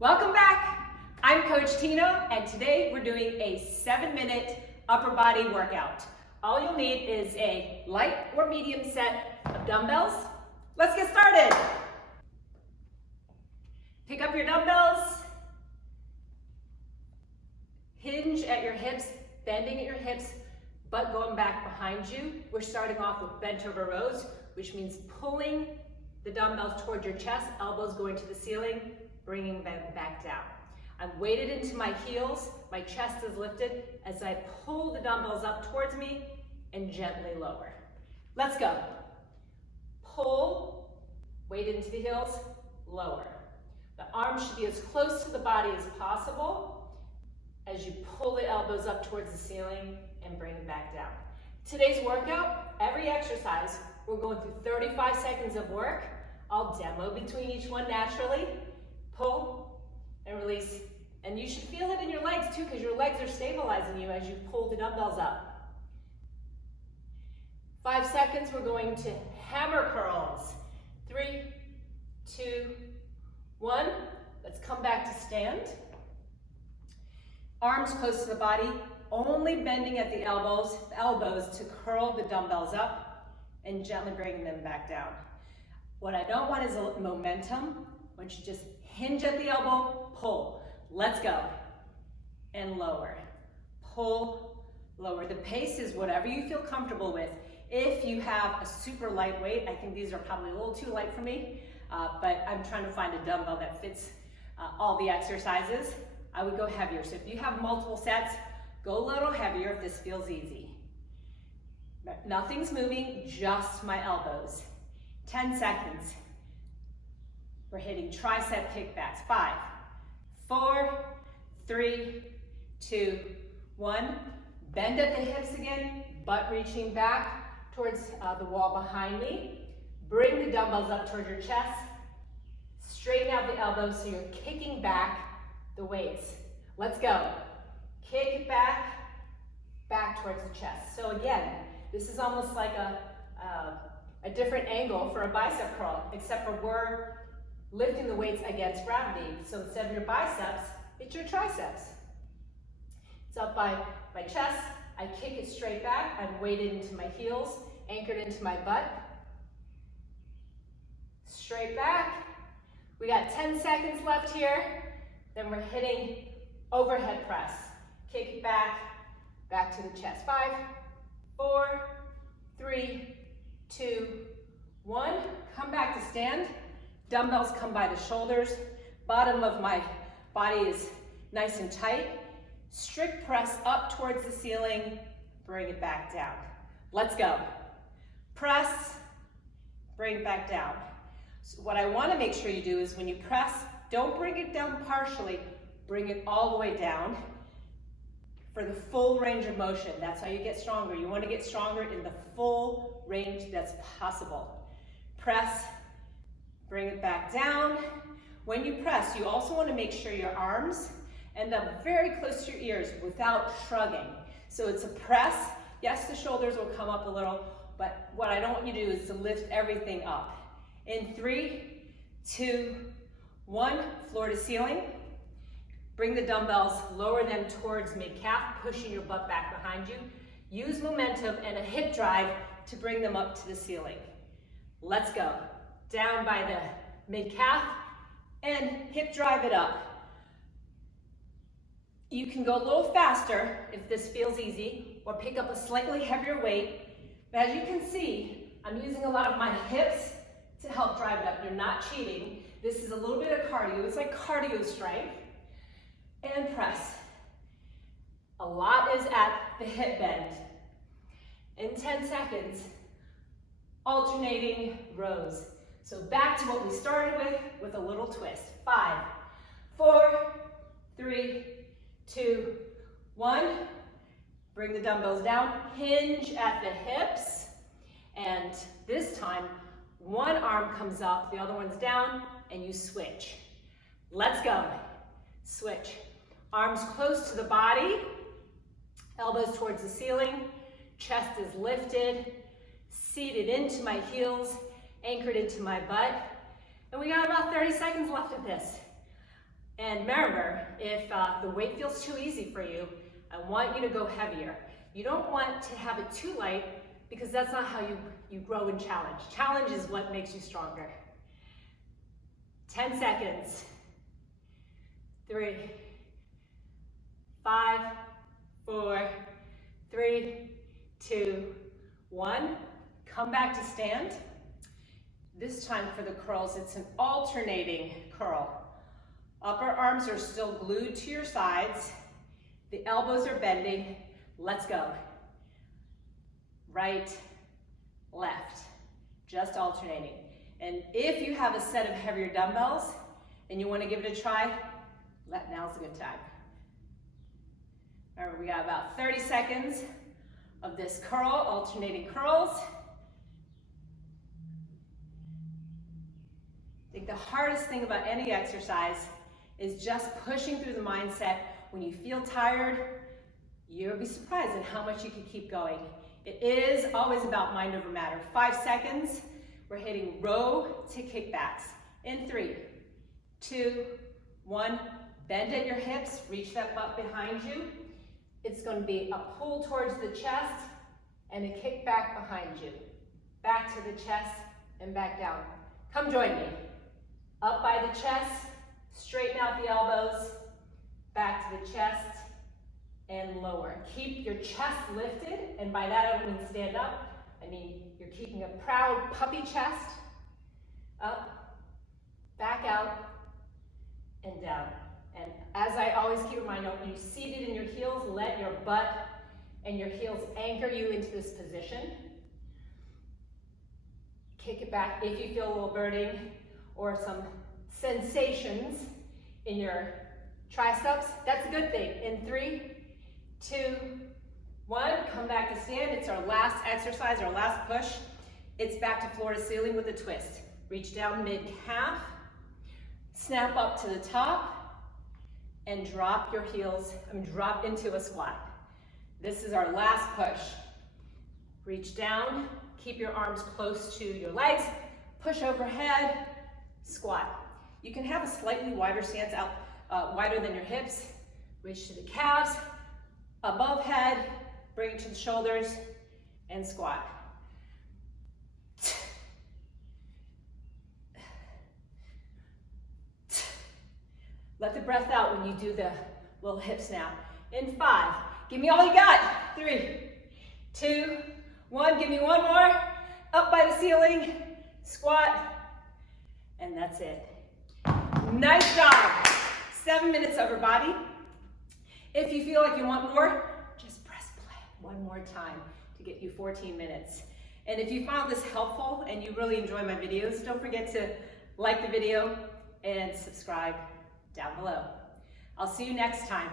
Welcome back. I'm Coach Tina, and today we're doing a 7-minute upper body workout. All you'll need is a light or medium set of dumbbells. Let's get started. Pick up your dumbbells. Hinge at your hips, bending at your hips, butt going back behind you. We're starting off with bent over rows, which means pulling the dumbbells toward your chest, elbows going to the ceiling, bringing them back down. I'm weighted into my heels, my chest is lifted as I pull the dumbbells up towards me and gently lower. Let's go. Pull, weight into the heels, lower. The arms should be as close to the body as possible as you pull the elbows up towards the ceiling and bring them back down. Today's workout, every exercise, we're going through 35 seconds of work. I'll demo between each one naturally. Pull and release. And you should feel it in your legs too, because your legs are stabilizing you as you pull the dumbbells up. 5 seconds, we're going to hammer curls. 3, 2, 1. Let's come back to stand. Arms close to the body, only bending at the elbows to curl the dumbbells up and gently bring them back down. What I don't want is a momentum. I want you to just hinge at the elbow, pull. Let's go. And lower. Pull, lower. The pace is whatever you feel comfortable with. If you have a super light weight, I think these are probably a little too light for me, but I'm trying to find a dumbbell that fits all the exercises. I would go heavier. So if you have multiple sets, go a little heavier if this feels easy. Nothing's moving, just my elbows. 10 seconds. We're hitting tricep kickbacks. 5, 4, 3, 2, 1. Bend at the hips again, butt reaching back towards the wall behind me. Bring the dumbbells up towards your chest. Straighten out the elbows so you're kicking back the weights. Let's go. Kick it back, back towards the chest. So again, this is almost like a different angle for a bicep curl, except for we're lifting the weights against gravity. So instead of your biceps, it's your triceps. It's up by my chest. I kick it straight back. I'm weighted into my heels, anchored into my butt. Straight back. We got 10 seconds left here. Then we're hitting overhead press. Kick it back, back to the chest. 5, 4, 3, 2, 1. Come back to stand. Dumbbells come by the shoulders. Bottom of my body is nice and tight. Strict press up towards the ceiling. Bring it back down. Let's go. Press, bring it back down. So what I want to make sure you do is when you press, don't bring it down partially. Bring it all the way down for the full range of motion. That's how you get stronger. You want to get stronger in the full range that's possible. Press, bring it back down. When you press, you also want to make sure your arms end up very close to your ears without shrugging. So it's a press. Yes, the shoulders will come up a little, but what I don't want you to do is to lift everything up. In 3, 2, 1, floor to ceiling. Bring the dumbbells, lower them towards mid-calf, pushing your butt back behind you. Use momentum and a hip drive to bring them up to the ceiling. Let's go. Down by the mid-calf and hip drive it up. You can go a little faster if this feels easy, or pick up a slightly heavier weight. But as you can see, I'm using a lot of my hips to help drive it up. You're not cheating. This is a little bit of cardio. It's like cardio strength. And press. A lot is at the hip bend. In 10 seconds, alternating rows. So back to what we started with a little twist. 5, 4, 3, 2, 1. Bring the dumbbells down, hinge at the hips, and this time, one arm comes up, the other one's down, and you switch. Let's go. Switch. Arms close to the body, elbows towards the ceiling, chest is lifted, seated into my heels, anchored into my butt. And we got about 30 seconds left of this. And And remember, if the weight feels too easy for you, I want you to go heavier. You don't want to have it too light because that's not how you grow in challenge. Challenge is what makes you stronger. 10 seconds. 3, 5, 4, 3, 2, 1. Come back to stand. This time for the curls, it's an alternating curl. Upper arms are still glued to your sides. The elbows are bending. Let's go. Right, left, just alternating. And if you have a set of heavier dumbbells and you want to give it a try, now's a good time. Remember, we got about 30 seconds of this curl, alternating curls. I think the hardest thing about any exercise is just pushing through the mindset. When you feel tired, you'll be surprised at how much you can keep going. It is always about mind over matter. 5 seconds, we're hitting row to kickbacks. In 3, 2, 1, bend at your hips, reach that butt behind you. It's going to be a pull towards the chest and a kick back behind you. Back to the chest and back down. Come join me. Up by the chest, straighten out the elbows, back to the chest, and lower. Keep your chest lifted, and by that I don't mean stand up. I mean you're keeping a proud puppy chest. Up, back out, and down. And as I always keep reminding you, when you're seated in your heels, let your butt and your heels anchor you into this position. Kick it back if you feel a little burning or some sensations in your triceps. That's a good thing. In 3, 2, 1, come back to stand. It's our last exercise, our last push. It's back to floor to ceiling with a twist. Reach down mid-calf, snap up to the top, and drop your heels, drop into a squat. This is our last push. Reach down, keep your arms close to your legs, push overhead, squat. You can have a slightly wider stance out, wider than your hips. Reach to the calves, above head, bring it to the shoulders, and squat. Let the breath out when you do the little hip snap. In 5, give me all you got. 3, 2, 1, give me one more. Up by the ceiling, squat, and that's it. Nice job. 7 minutes over body. If you feel like you want more, just press play one more time to get you 14 minutes. And if you found this helpful and you really enjoy my videos, don't forget to like the video and subscribe down below. I'll see you next time.